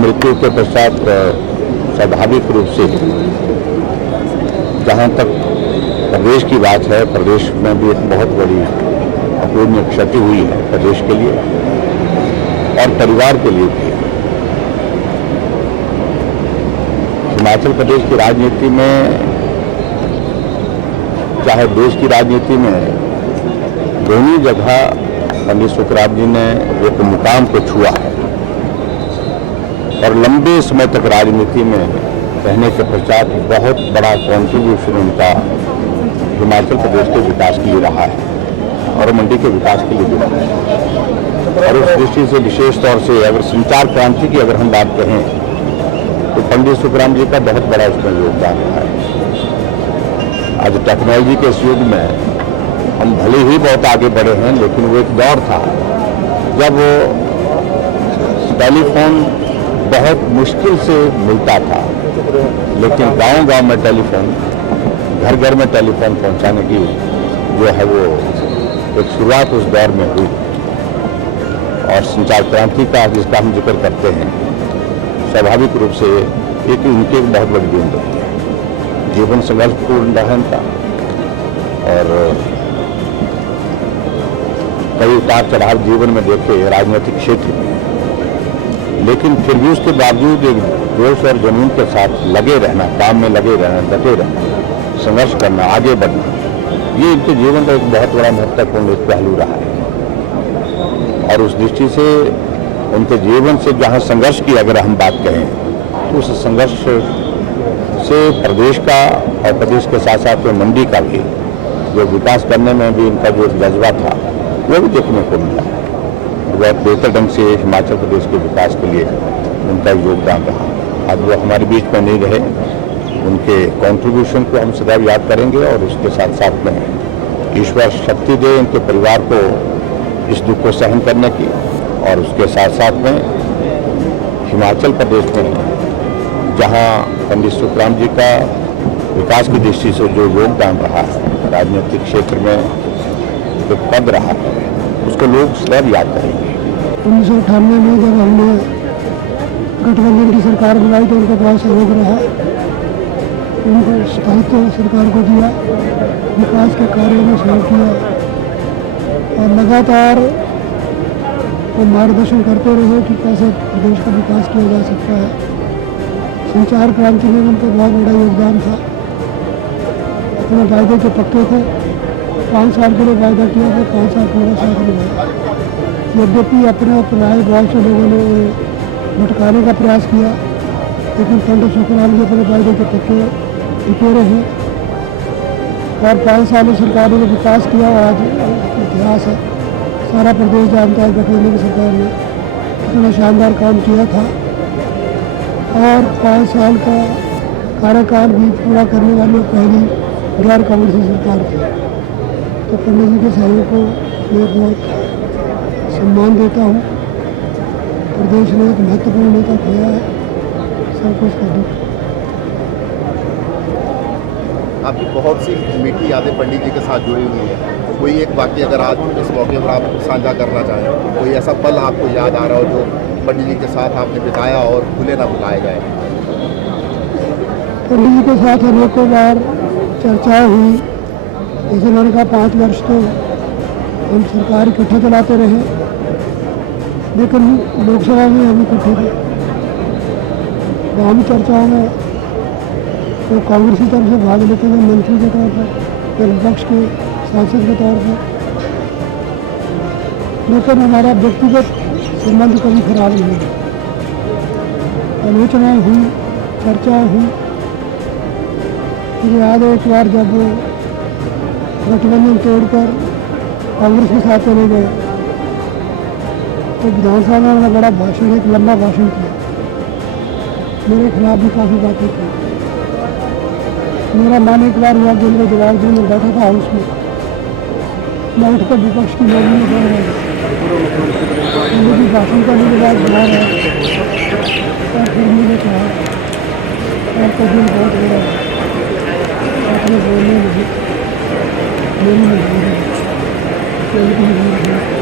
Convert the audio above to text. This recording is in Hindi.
मृत्यु के पश्चात स्वाभाविक रूप से जहाँ तक प्रदेश की बात है, प्रदेश में भी एक बहुत बड़ी अपूर्णीय क्षति हुई है प्रदेश के लिए और परिवार के लिए भी। हिमाचल प्रदेश की राजनीति में, चाहे देश की राजनीति में, दोनों जगह पंडित सुखराम जी ने एक मुकाम को छुआ है और लंबे समय तक राजनीति में रहने के पश्चात बहुत बड़ा कॉन्ट्रीब्यूशन उनका हिमाचल प्रदेश के विकास के लिए रहा है और मंडी के विकास के लिए भी रहा है। और उस दृष्टि से विशेष तौर से अगर संचार क्रांति की अगर हम बात करें तो पंडित सुखराम जी का बहुत बड़ा उसमें योगदान रहा है। आज टेक्नोलॉजी के इस युग में हम भले ही बहुत आगे बढ़े हैं, लेकिन वो एक दौर था जब टेलीफोन बहुत मुश्किल से मिलता था, लेकिन गांव-गांव में टेलीफोन, घर-घर में टेलीफोन पहुंचाने की जो है वो एक शुरुआत उस दौर में हुई। और संचार क्रांति का जिसका हम जिक्र करते हैं, स्वाभाविक रूप से एक उनकी एक बहुत बड़ी देन रही है। जीवन संघर्षपूर्ण रहा था और कई उतार चढ़ाव जीवन में देखे राजनीतिक क्षेत्र में, लेकिन फिर भी उसके बावजूद एक जोश और जुनून के साथ लगे रहना, काम में लगे रहना, डटे रहना, संघर्ष करना, आगे बढ़ना, ये इनके जीवन का एक बहुत बड़ा महत्वपूर्ण एक पहलू रहा है। और उस दृष्टि से उनके जीवन से जहाँ संघर्ष की अगर हम बात कहें तो उस संघर्ष से प्रदेश का और प्रदेश के साथ साथ में मंडी का भी जो विकास करने में भी इनका जो जज्बा था वो भी देखने को मिला। बहुत बेहतर ढंग से हिमाचल प्रदेश के विकास के लिए उनका योगदान रहा। आज वो हमारे बीच में नहीं रहे, उनके कंट्रीब्यूशन को हम सदैव याद करेंगे और उसके साथ साथ में ईश्वर शक्ति दे उनके परिवार को इस दुख को सहन करने की, और उसके साथ साथ में हिमाचल प्रदेश में जहां पंडित सुखराम जी का विकास की दृष्टि से जो योगदान रहा है, राजनीतिक क्षेत्र में जो पद रहा है, उसको लोग सदैव याद करेंगे। 1998 में जब हमने गठबंधन की सरकार बनाई तो उनका बहुत सहयोग रहा, उनको स्थायित्व सरकार को दिया, विकास के कार्यों में सहयोग किया और लगातार वो मार्गदर्शन करते रहे कि कैसे प्रदेश का विकास किया जा सकता है। संचार क्रांति में उनका बहुत बड़ा योगदान था। अपने वायदे के पक्के थे, 5 साल के लिए वायदा किया था, 5 साल पूरा साथ निभाया। यद्यपि अपने और पराये बहुत से लोगों ने भटकाने का प्रयास किया, लेकिन पंडित सुखराम जी अपने वायदे के पक्के टिके रहे और 5 साल सरकार ने विकास किया। आज इतिहास है, सारा प्रदेश जानता है गठबंधन की सरकार ने इतना शानदार काम किया था और 5 साल का कार्यकाल भी पूरा करने वाली पहली गैर कांग्रेसी सरकार थी। तो पंडित जी के सहयोग को मैं बहुत सम्मान देता हूँ। प्रदेश ने एक महत्वपूर्ण नेता किया है, सब कुछ का दुख। आपकी बहुत सी मीठी यादें पंडित जी के साथ जुड़ी हुई है, कोई एक वाक्य अगर आज इस मौके पर आप साझा करना चाहें, कोई ऐसा पल आपको याद आ रहा हो जो पंडित जी के साथ आपने बिताया और भूले ना भुलाया जाए? पंडित जी के साथ अनेकों बार चर्चाएं हुई। जैसे मैंने कहा 5 वर्ष तो हम सरकार इकट्ठे चलाते रहे, लेकिन लोकसभा में हम इकट्ठे थे। वहाँ भी चर्चाओं में तो कांग्रेस की तरफ से भाग लेते थे, मंत्री के तौर पर, विपक्ष के सांसद के तौर पर, लेकिन हमारा व्यक्तिगत संबंध कभी खराब नहीं हुआ। आलोचनाएँ हुई, चर्चाएँ हुई। मुझे याद है एक बार जब गठबंधन तोड़कर कांग्रेस के साथ चले गए तो विधानसभा में उन्होंने बड़ा भाषण, एक लंबा भाषण किया, मेरे खिलाफ भी काफ़ी बातें की। मेरा मन एक बार हुआ कि उनको जवाब दूँ। मैं बैठा था हाउस में, मैं उठकर विपक्ष की लॉबी में बढ़ रहा था, मुझे भाषण करने के बाद बुला रहा और फिर मुझे कहा आपका दिल बहुत बड़ा है, आपने बोलने नहीं, मेरी नहीं